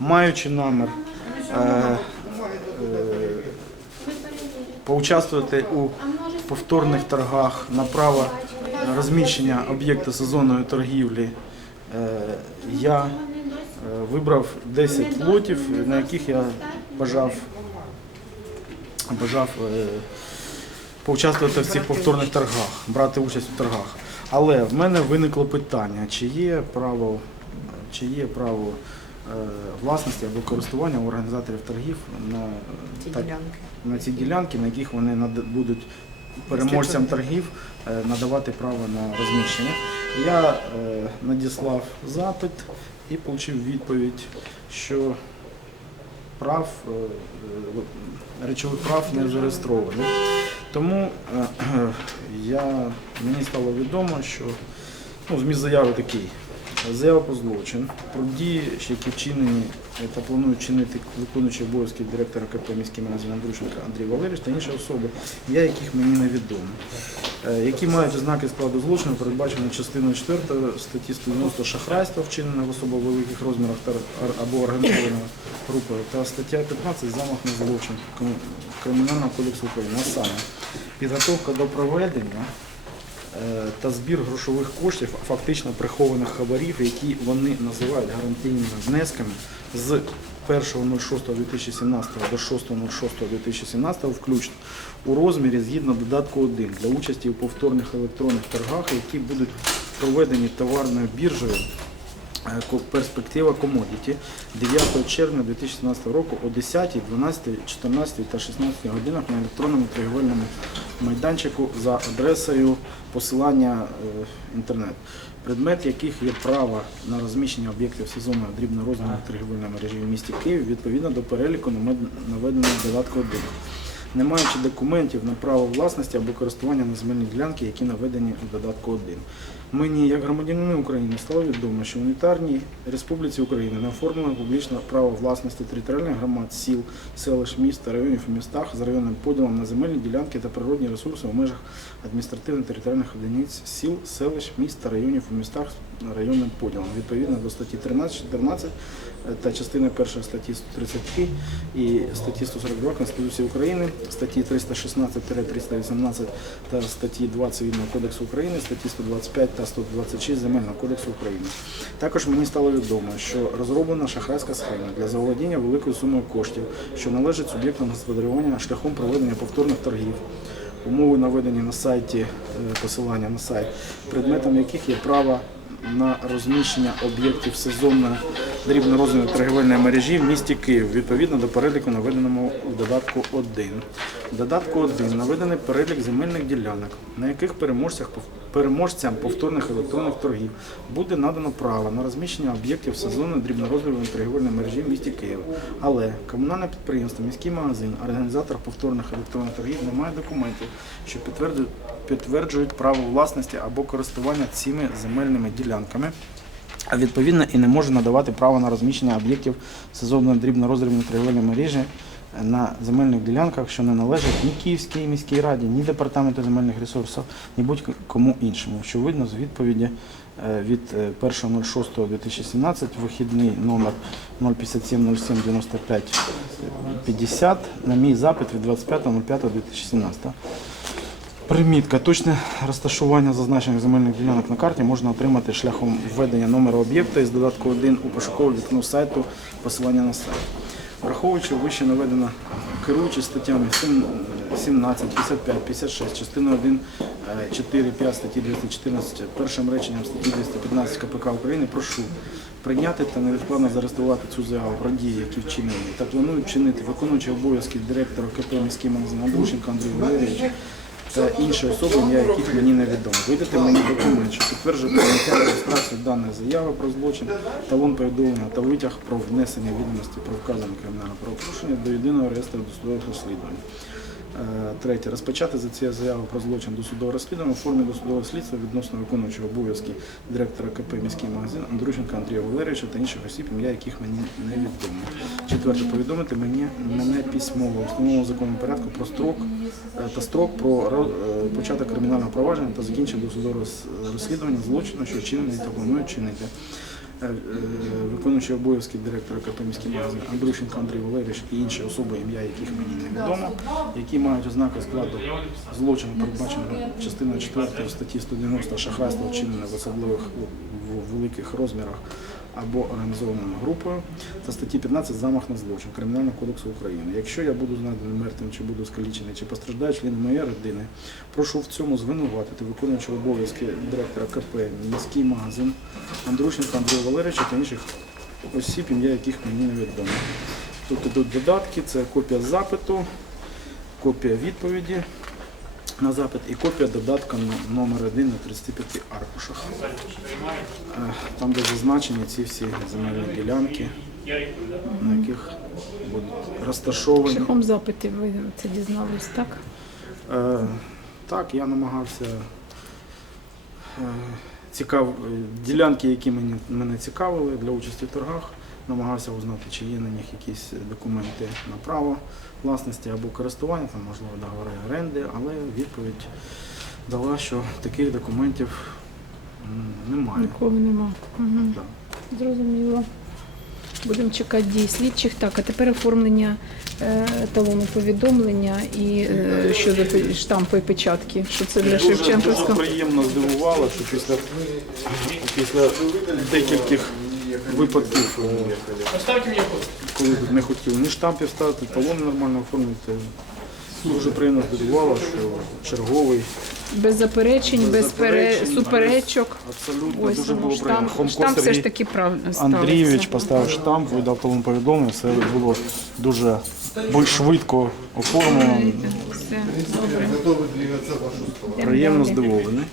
маючи намір е, е, поучаствувати у повторних торгах на право розміщення об'єкту сезонної торгівлі, е, я вибрав 10 лотів, на яких я бажав, бажав поучаствувати в цих повторних торгах, брати участь у торгах. Але в мене виникло питання, чи є право, чи є право власності або користування у організаторів торгів на, Ці так- ділянки. на ці ділянки, на яких вони нада- будуть переможцям торгів е, надавати право на розміщення. Я е, надіслав запит і отримав відповідь, що прав, е, е, речових прав не зареєстровані. Тому е, я, мені стало відомо, що ну, зміст заяви такий. Заява про злочин, про дії, які вчинені е, та планують чинити виконуючий обов'язки директора КП міський магазин Андрушенка Андрій Валерійович та інші особи, я яких мені невідомо. Е, Які мають ознаки складу злочину, передбачено частиною 4 статті 190 шахрайство, вчинене в особо великих розмірах або організованою групою, та стаття 15 замах на злочин Кримінального кодексу України. А саме підготовка до проведення та збір грошових коштів, фактично прихованих хабарів, які вони називають гарантійними внесками з 1.06.2017 до 6.06.2017 включно у розмірі згідно додатку 1 для участі у повторних електронних торгах, які будуть проведені товарною біржею е, перспектива комодіті 9 червня 2017 року о 10, 12, 14 та 16 годинах на електронному торгівельному майданчику за адресою посилання е, інтернет, предмет яких є право на розміщення об'єктів сезонної дрібнорозмірної торгівельної мережі в місті Київ відповідно до переліку наведеного додатку 1 не маючи документів на право власності або користування на земельні ділянки, які наведені у додатку 1. Мені, як громадянину України, стало відомо, що в унітарній Республіці України не оформлено публічне право власності територіальних громад, сіл, селищ, міст та районів у містах з районним поділом на земельні ділянки та природні ресурси в межах адміністративно-територіальних одиниць сіл, селищ, міст та районів у містах районним поділом. Відповідно до статті 13, 14 та частини 1 статті 133 і статті 142 Конституції України, статті 316-318 та статті 2 Цивільного кодексу України, статті 125 та 126 Земельного кодексу України. Також мені стало відомо, що розроблена шахрайська схема для заволодіння великою сумою коштів, що належить суб'єктам господарювання шляхом проведення повторних торгів. Умови наведені на сайті, е, посилання на сайт, предметом яких є право на розміщення об'єктів сезонної дрібнорозмірної торгівельної мережі в місті Київ відповідно до переліку, наведеному у додатку 1. В додатку 1 наведений перелік земельних ділянок, на яких переможцях, переможцям повторних електронних торгів буде надано право на розміщення об'єктів сезонної дрібнорозмірної торгівельної мережі в місті Києва. Але комунальне підприємство, міський магазин, організатор повторних електронних торгів не має документів, що підтверджують, право власності або користування цими земельними ділянками. А відповідно і не може надавати право на розміщення об'єктів сезонної дрібнорозрібної торгівельної мережі на земельних ділянках, що не належать ні Київській міській раді, ні департаменту земельних ресурсів, ні будь-кому іншому, що видно з відповіді е, від е, 1.06.2017, вихідний номер 0570795 50 на мій запит від 25.05.2017. Примітка. Точне розташування зазначених земельних ділянок на карті можна отримати шляхом введення номеру об'єкта із додатку 1 у пошукове вікно сайту посилання на сайт. Враховуючи вище наведено керуючи статтями 7, 17, 55, 56, частиною 1, 4, 5 статті 214, першим реченням статті 215 КПК України, прошу прийняти та невідкладно зареєструвати цю заяву про дії, які вчинені, та планують вчинити виконуючи обов'язки директора КП міський магазин Андрушенко Андрій Валерійович та інші особи, яких мені невідомо. Видати мені документ, що підтверджує прийняття реєстрацію даної заяви про злочин, талон повідомлення та витяг про внесення відомості про вказане кримінальне правопорушення до єдиного реєстру досудових розслідувань. Е, Третє. Розпочати за цією заявою про злочин досудового розслідування у формі досудового слідства відносно виконуючого обов'язки директора КП міський магазин Андрющенка Андрія Валерійовича та інших осіб, ім'я яких мені невідомо. Четверте. Повідомити мені мене письмово в встановленому законом порядку про строк е, та строк про е, початок кримінального провадження та закінчення досудового роз- розслідування злочину, що вчинений та планує чинити. Е, е, виконуючий обов'язки директора КП «Міський магазин Андрущенко Андрій Валерійович і інші особи, ім'я яких мені невідомо, які мають ознаки складу злочину, передбаченого частиною 4 статті 190 шахрайства, вчинене в особливих в великих розмірах або організованою групою та статті 15 замах на злочин Кримінального кодексу України. Якщо я буду знайдений мертвим, чи буду скалічений, чи постраждає член моєї родини, прошу в цьому звинуватити виконуючого обов'язки директора КП міський магазин Андрущенка Андрія Валерійовича та інших осіб, ім'я яких мені невідомо. Тут ідуть додатки, це копія запиту, копія відповіді на запит і копія додатка но- номер 1 на 35 аркушах. Е, Там, де зазначені ці всі земельні ділянки, на яких будуть розташовані. Шляхом запитів ви це дізнались, так? Е, Так, я намагався е, цікав... ділянки, які мені, мене цікавили для участі в торгах, намагався узнати, чи є на них якісь документи на право власності або користування, там, можливо, договори оренди, але відповідь дала, що таких документів немає. Нікого нема. Угу. Да. Зрозуміло. Будемо чекати дій слідчих. Так, а тепер оформлення е, талону повідомлення і е, щодо пе- штампу і печатки. Що це для Дуже, дуже приємно здивувало, що після, після декількох випадків, е, коли не хотіли ні штампів ставити, талон нормально оформити, дуже приємно здивувало, що черговий Без заперечень, без, Без пере... заперечень, суперечок. абсолютно Ось дуже було приємно. штамп, Хомко штамп все ж таки правильно Андрійович поставив штамп, видав талон повідомлення, все було дуже більш швидко оформлено. Все, добре. Приємно здивований.